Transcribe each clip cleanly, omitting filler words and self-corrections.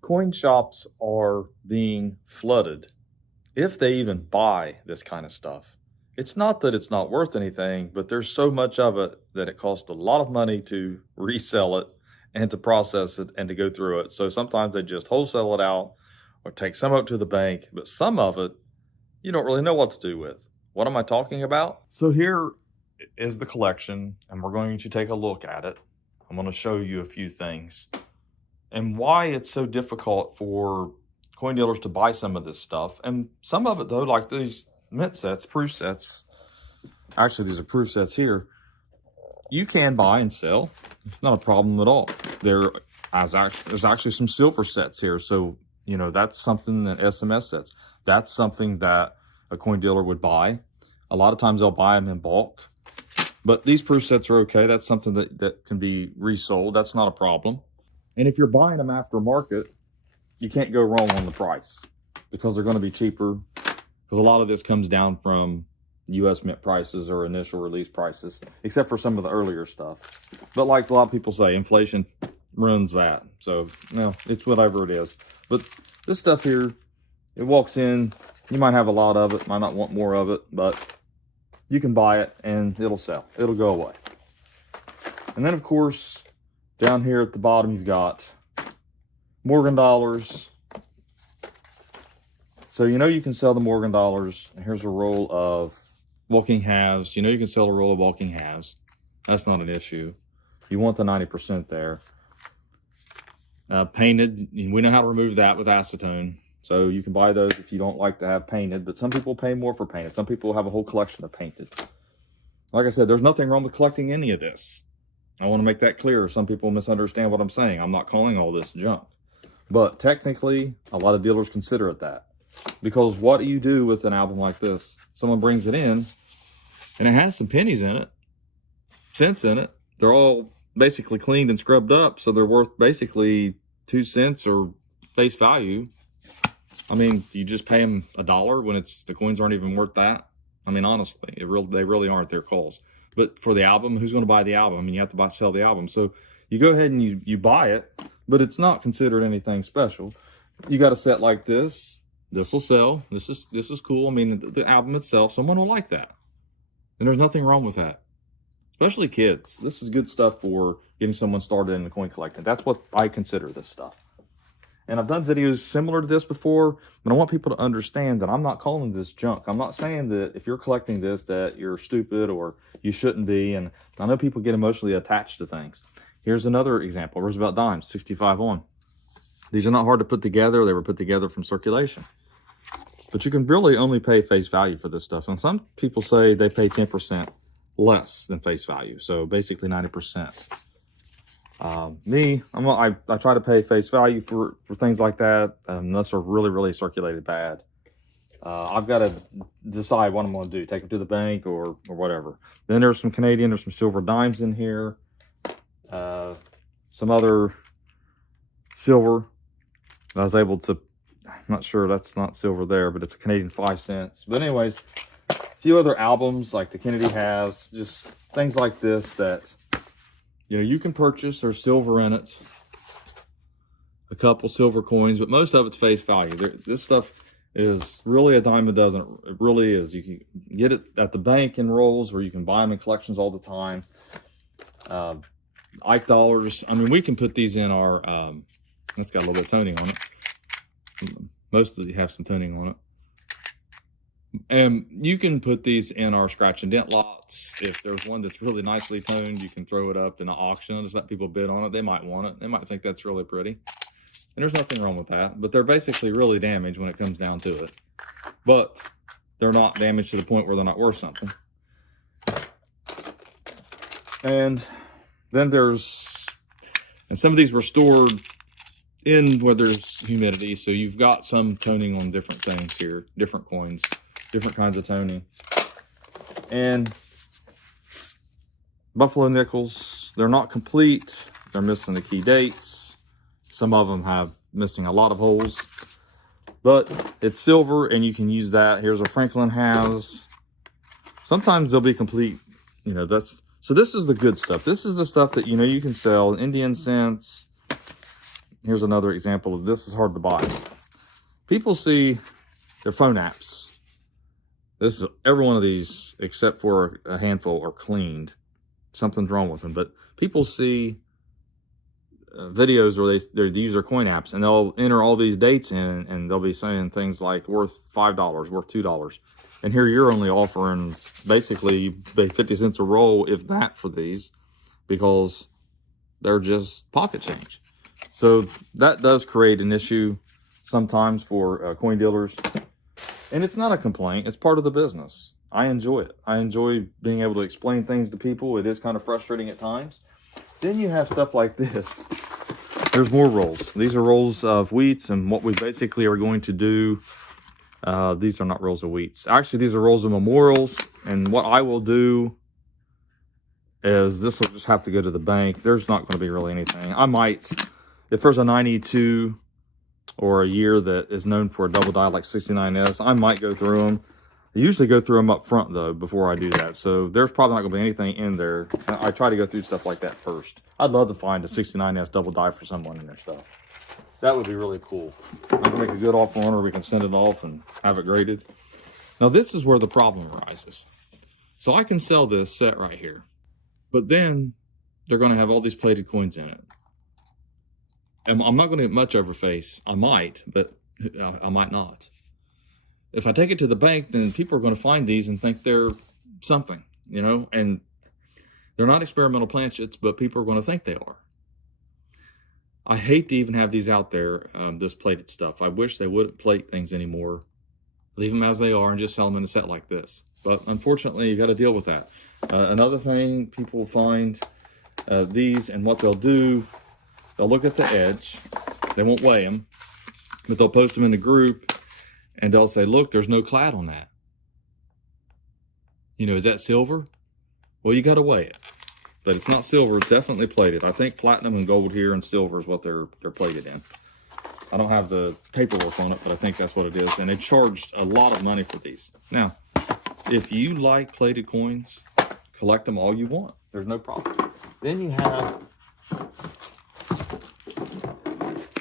Coin shops are being flooded, if they even buy this kind of stuff. It's not that it's not worth anything, but there's so much of it that it costs a lot of money to resell it and to process it and to go through it. So sometimes they just wholesale it out or take some up to the bank, but some of it you don't really know what to do with. What am I talking about? So here is the collection, and we're going to take a look at it. I'm going to show you a few things and why it's so difficult for coin dealers to buy some of this stuff. And some of it, though, like these mint sets, proof sets, actually these are proof sets here, you can buy and sell. It's not a problem at all. There's actually some silver sets here. So, you know, that's something that SMS sets. That's something that a coin dealer would buy. A lot of times they'll buy them in bulk. But these proof sets are okay. That's something that can be resold. That's not a problem. And if you're buying them aftermarket, you can't go wrong on the price because they're going to be cheaper. Because a lot of this comes down from U.S. mint prices or initial release prices, except for some of the earlier stuff. But like a lot of people say, inflation ruins that. So, no, it's whatever it is. But this stuff here, it walks in. You might have a lot of it, might not want more of it, but you can buy it and it'll sell. It'll go away. And then, of course, down here at the bottom, you've got Morgan dollars. So, you know, you can sell the Morgan dollars. Here's a roll of walking halves. You know, you can sell a roll of walking halves. That's not an issue. You want the 90% there. Painted, we know how to remove that with acetone. So you can buy those if you don't like to have painted, but some people pay more for painted. Some people have a whole collection of painted. Like I said, there's nothing wrong with collecting any of this. I want to make that clear. Some people misunderstand what I'm saying. I'm not calling all this junk. But technically, a lot of dealers consider it that. Because what do you do with an album like this? Someone brings it in, and it has some pennies in it, cents in it. They're all basically cleaned and scrubbed up, so they're worth basically 2 cents or face value. I mean, you just pay them $1 when the coins aren't even worth that. I mean, honestly, they really aren't their calls. But for the album, who's going to buy the album? I mean, you have to sell the album. So you go ahead and you buy it, but it's not considered anything special. You got a set like this. This will sell. This is cool. I mean, the album itself, someone will like that. And there's nothing wrong with that. Especially kids. This is good stuff for getting someone started in the coin collecting. That's what I consider this stuff. And I've done videos similar to this before, but I want people to understand that I'm not calling this junk. I'm not saying that if you're collecting this that you're stupid or you shouldn't be. And I know people get emotionally attached to things. Here's another example. Roosevelt dimes, 65 on. These are not hard to put together. They were put together from circulation. But you can really only pay face value for this stuff. And some people say they pay 10% less than face value. So basically 90%. I try to pay face value for things like that, unless they're really circulated bad. I've got to decide what I'm going to do, take them to the bank or whatever. Then there's some Canadian, there's some silver dimes in here, some other silver. I was able to, I'm not sure, that's not silver there, but it's a Canadian 5 cents. But anyways, a few other albums like the Kennedy has, just things like this that, you know, you can purchase. There's silver in it. A couple silver coins, but most of it's face value. This stuff is really a dime a dozen. It really is. You can get it at the bank in rolls, or you can buy them in collections all the time. Ike dollars. I mean, we can put these in our, it's got a little bit of toning on it. Most of them have some toning on it. And you can put these in our scratch and dent lots. If there's one that's really nicely toned, you can throw it up in an auction. Just let people bid on it. They might want it. They might think that's really pretty. And there's nothing wrong with that. But they're basically really damaged when it comes down to it. But they're not damaged to the point where they're not worth something. And then and some of these were stored in where there's humidity. So you've got some toning on different things here, different coins. Different kinds of toning. And buffalo nickels, they're not complete. They're missing the key dates. Some of them have missing a lot of holes. But it's silver and you can use that. Here's a Franklin has. Sometimes they'll be complete. You know, so this is the good stuff. This is the stuff that, you know, you can sell. Indian cents. here's another example of this is hard to buy. People see their phone apps. This is every one of these, except for a handful, are cleaned. Something's wrong with them. But people see videos where they use their coin apps, and they'll enter all these dates in, and they'll be saying things like worth $5, worth $2. And here you're only offering basically 50 cents a roll, if that, for these, because they're just pocket change. So that does create an issue sometimes for coin dealers. And it's not a complaint. It's part of the business. I enjoy it. I enjoy being able to explain things to people. It is kind of frustrating at times. Then you have stuff like this. There's more rolls. These are rolls of wheats, and what we basically are going to do, these are not rolls of wheats. Actually, these are rolls of memorials, and what I will do is this will just have to go to the bank. There's not going to be really anything. I might, if there's a 92 or a year that is known for a double die like 69S, I might go through them. I usually go through them up front, though, before I do that. So there's probably not going to be anything in there. I try to go through stuff like that first. I'd love to find a 69S double die for someone in their stuff. That would be really cool. I can make a good offer on, or we can send it off and have it graded. Now, this is where the problem arises. So I can sell this set right here. But then they're going to have all these plated coins in it. And I'm not going to get much overface. I might, but I might not. If I take it to the bank, then people are going to find these and think they're something, you know, and they're not experimental planchets, but people are going to think they are. I hate to even have these out there, this plated stuff. I wish they wouldn't plate things anymore. Leave them as they are and just sell them in a set like this. But unfortunately, you got to deal with that. Another thing, people find these, and what they'll do, they'll look at the edge. They won't weigh them, but they'll post them in the group, and they'll say, look, there's no clad on that. You know, is that silver? Well, you got to weigh it. But it's not silver, it's definitely plated. I think platinum and gold here and silver is what they're plated in. I don't have the paperwork on it, but I think that's what it is. And they charged a lot of money for these. Now, if you like plated coins, collect them all you want. There's no problem. Then you have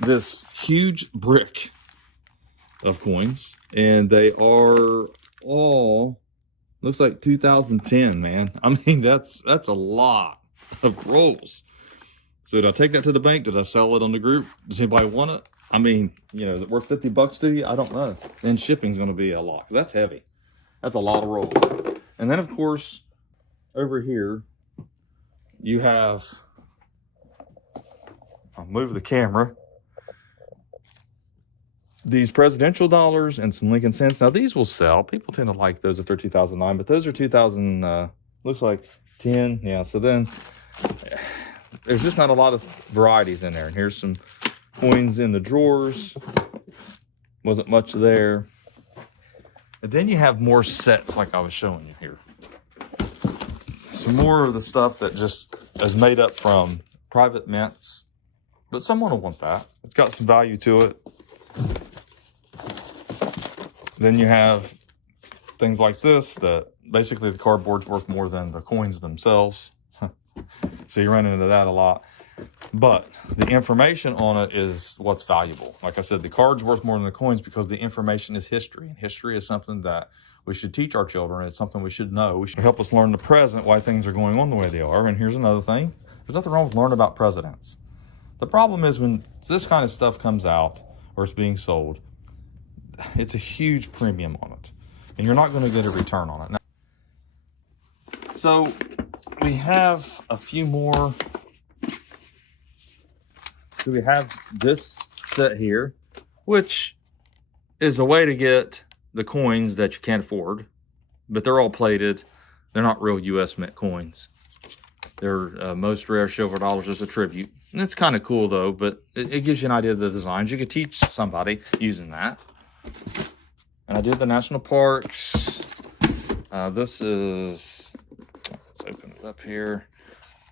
this huge brick of coins, and they are all, looks like 2010, man. I mean, that's a lot of rolls. So did I take that to the bank? Did I sell it on the group? Does anybody want it? I mean, you know, is it worth 50 bucks to you? I don't know. And shipping's going to be a lot, because that's heavy. That's a lot of rolls. And then, of course, over here, you have, I'll move the camera, these presidential dollars and some Lincoln cents. Now, these will sell. People tend to like those if they're 2009, but those are 2000, looks like 10. Yeah, so then there's just not a lot of varieties in there. And here's some coins in the drawers. Wasn't much there. And then you have more sets like I was showing you here. Some more of the stuff that just is made up from private mints. But someone will want that. It's got some value to it. Then you have things like this that basically the cardboard's worth more than the coins themselves. So you run into that a lot. But the information on it is what's valuable. Like I said, the card's worth more than the coins because the information is history. And history is something that we should teach our children. It's something we should know. We should help us learn the present, why things are going on the way they are. And here's another thing. There's nothing wrong with learning about presidents. The problem is when this kind of stuff comes out or it's being sold, it's a huge premium on it. And you're not going to get a return on it. Now, so we have a few more. So we have this set here, which is a way to get the coins that you can't afford, but they're all plated. They're not real U.S. Mint coins. They're most rare silver dollars as a tribute. And it's kind of cool, though, but it gives you an idea of the designs. You could teach somebody using that. And I did the national parks. This is, let's open it up here.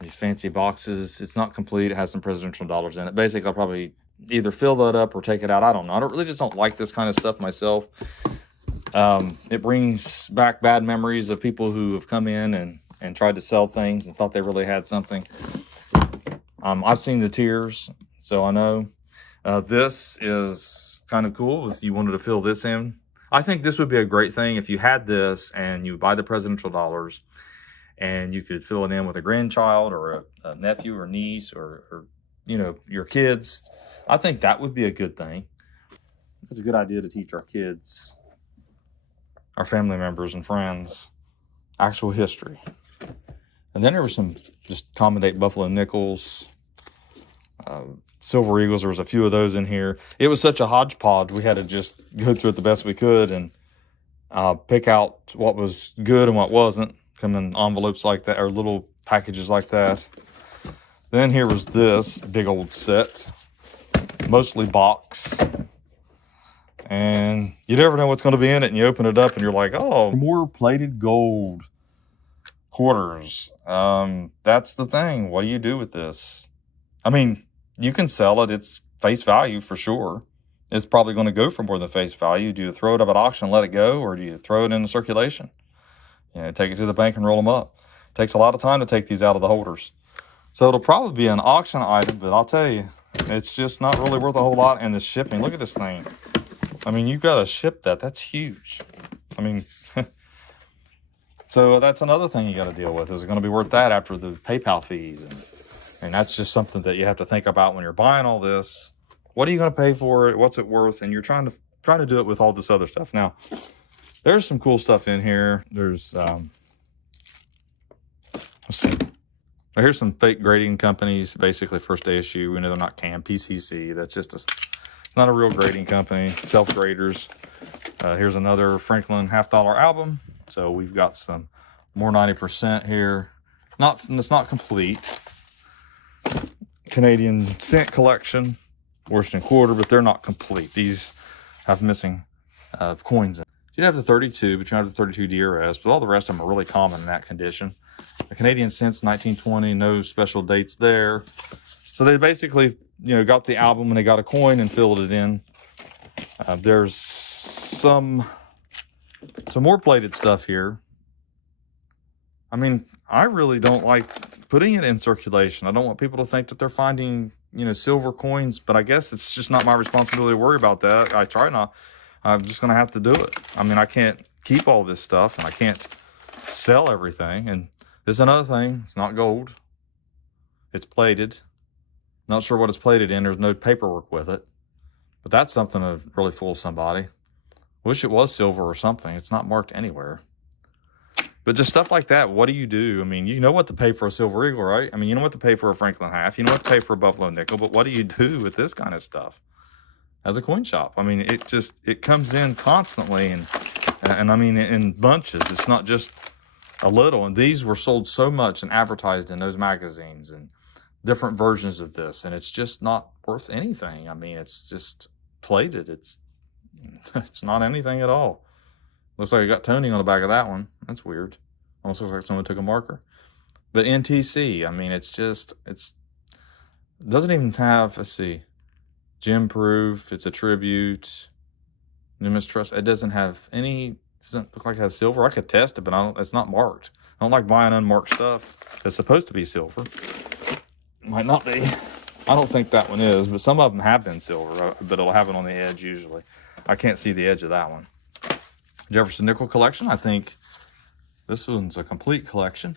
These fancy boxes. It's not complete. It has some presidential dollars in it. Basically, I'll probably either fill that up or take it out. I don't know. I really just don't like this kind of stuff myself. It brings back bad memories of people who have come in and tried to sell things and thought they really had something. I've seen the tiers, so I know. This is kind of cool if you wanted to fill this in. I think this would be a great thing if you had this and you buy the presidential dollars and you could fill it in with a grandchild or a nephew or niece or you know, your kids. I think that would be a good thing. It's a good idea to teach our kids, our family members and friends, actual history. And then there were some just common date buffalo nickels, silver eagles. There was a few of those in here. It was such a hodgepodge. We had to just go through it the best we could and pick out what was good and what wasn't. Come in envelopes like that, or little packages like that. Then here was this big old set, mostly box. And you never know what's going to be in it, and you open it up and you're like, oh, more plated gold quarters. That's the thing. What do you do with this? I mean, you can sell it. It's face value for sure. It's probably going to go for more than face value. Do you throw it up at auction and let it go, or do you throw it into circulation? You know, take it to the bank and roll them up. It takes a lot of time to take these out of the holders. So it'll probably be an auction item, but I'll tell you, it's just not really worth a whole lot. And the shipping, look at this thing. I mean, you've got to ship that. That's huge. I mean, so that's another thing you got to deal with. Is it going to be worth that after the PayPal fees? And that's just something that you have to think about when you're buying all this. What are you going to pay for it? What's it worth? And you're trying to do it with all this other stuff. Now, there's some cool stuff in here. There's, let's see. Well, here's some fake grading companies, basically first day issue. We know they're not CAM, PCC. That's just not a real grading company. Self-graders. Here's another Franklin $50 album. So we've got some more 90% here. It's not complete. Canadian cent collection, worse than quarter, but they're not complete. These have missing coins in. You have the 32, but you don't have the 32 DRS, but all the rest of them are really common in that condition. The Canadian cents, 1920, no special dates there. So they basically, you know, got the album and they got a coin and filled it in. There's some more plated stuff here. I mean, I really don't like putting it in circulation. I don't want people to think that they're finding, you know, silver coins, but I guess it's just not my responsibility to worry about that. I try not. I'm just going to have to do it. I mean, I can't keep all this stuff and I can't sell everything. And there's another thing. It's not gold. It's plated. Not sure what it's plated in. There's no paperwork with it. But that's something to really fool somebody. Wish it was silver or something. It's not marked anywhere. But just stuff like that, what do you do? I mean, you know what to pay for a silver eagle, right? I mean, you know what to pay for a Franklin half. You know what to pay for a buffalo nickel. But what do you do with this kind of stuff as a coin shop? I mean, it comes in constantly and I mean, in bunches. It's not just a little. And these were sold so much and advertised in those magazines and different versions of this. And it's just not worth anything. I mean, it's just plated. It's not anything at all. Looks like I got toning on the back of that one. That's weird. Almost looks like someone took a marker. But NTC, I mean, it doesn't even have, let's see, gem proof. It's a tribute. Nimitz Trust. It doesn't look like it has silver. I could test it, but it's not marked. I don't like buying unmarked stuff that's supposed to be silver. It might not be. I don't think that one is, but some of them have been silver, but it'll have it on the edge usually. I can't see the edge of that one. Jefferson Nickel collection. I think this one's a complete collection.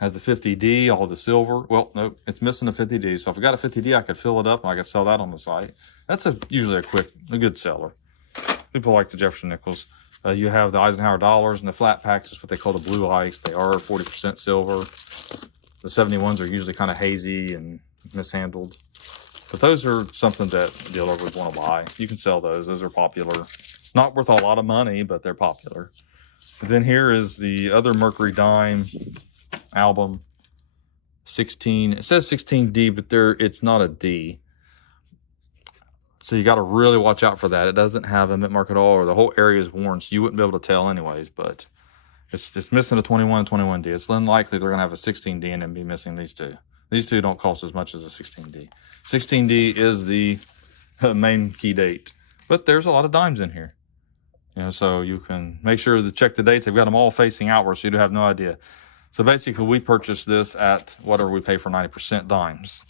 Has the 50D, all the silver. Well, no, it's missing the 50D. So if I got a 50D, I could fill it up and I could sell that on the site. That's usually a good seller. People like the Jefferson Nickels. You have the Eisenhower dollars and the flat packs is what they call the blue ice. They are 40% silver. The 71s are usually kind of hazy and mishandled. But those are something that a dealer would want to buy. You can sell those. Those are popular. Not worth a lot of money, but they're popular. And then here is the other Mercury Dime album. 16. It says 16D, but it's not a D. So you got to really watch out for that. It doesn't have a mint mark at all, or the whole area is worn, so you wouldn't be able to tell anyways. But it's missing a 21 and 21D. It's unlikely they're going to have a 16D and then be missing these two. These two don't cost as much as a 16D. 16D is the main key date. But there's a lot of dimes in here. You know, so you can make sure to check the dates. They've got them all facing outward, so you have no idea. So basically, we purchased this at whatever we pay for 90% dimes.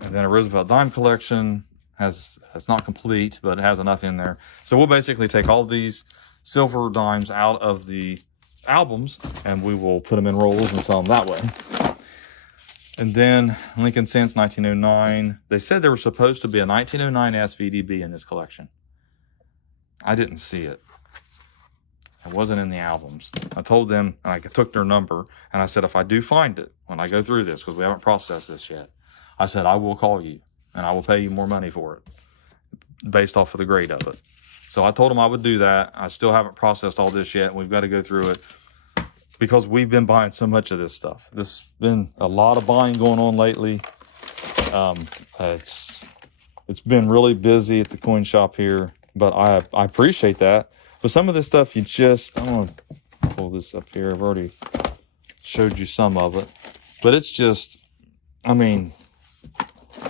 And then a Roosevelt dime collection. it's not complete, but it has enough in there. So we'll basically take all these silver dimes out of the albums and we will put them in rolls and sell them that way. And then Lincoln Cents 1909. They said there was supposed to be a 1909 SVDB in this collection. I didn't see it. It wasn't in the albums. I told them, and I took their number, and I said, if I do find it when I go through this, because we haven't processed this yet, I said, I will call you and I will pay you more money for it based off of the grade of it. So I told them I would do that. I still haven't processed all this yet. We've got to go through it because we've been buying so much of this stuff. There's been a lot of buying going on lately. It's been really busy at the coin shop here, but I appreciate that. But some of this stuff I'm going to pull this up here. I've already showed you some of it, but it's just, I mean,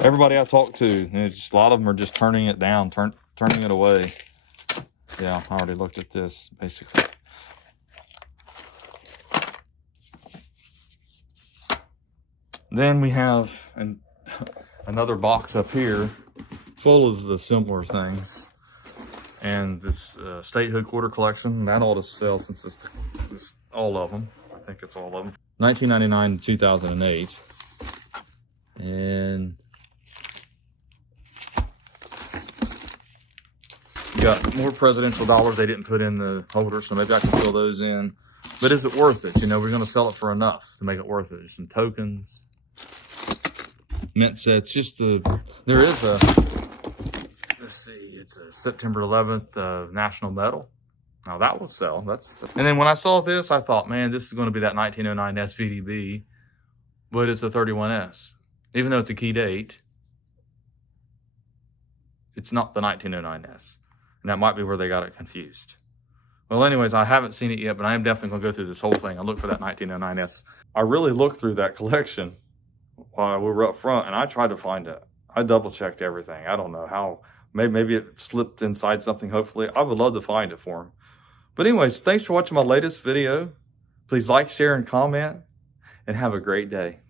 everybody I talk to, a lot of them are just turning it down, turning it away. Yeah, I already looked at this, basically. Then we have another box up here full of the similar things. And this statehood quarter collection, that ought to sell since it's all of them. I think it's all of them. 1999 to 2008. And you got more presidential dollars they didn't put in the holder, so maybe I can fill those in. But is it worth it? You know, we're going to sell it for enough to make it worth it. Some tokens, mint sets. There is a, let's see, it's a September 11th National Medal. Now that will sell. And then when I saw this, I thought, man, this is going to be that 1909 SVDB, but it's a 31S. Even though it's a key date, it's not the 1909S. And that might be where they got it confused. Well, anyways, I haven't seen it yet, but I am definitely going to go through this whole thing. I look for that 1909S. I really looked through that collection while we were up front, and I tried to find it. I double-checked everything. I don't know how. Maybe it slipped inside something, hopefully. I would love to find it for him. But anyways, thanks for watching my latest video. Please like, share, and comment, and have a great day.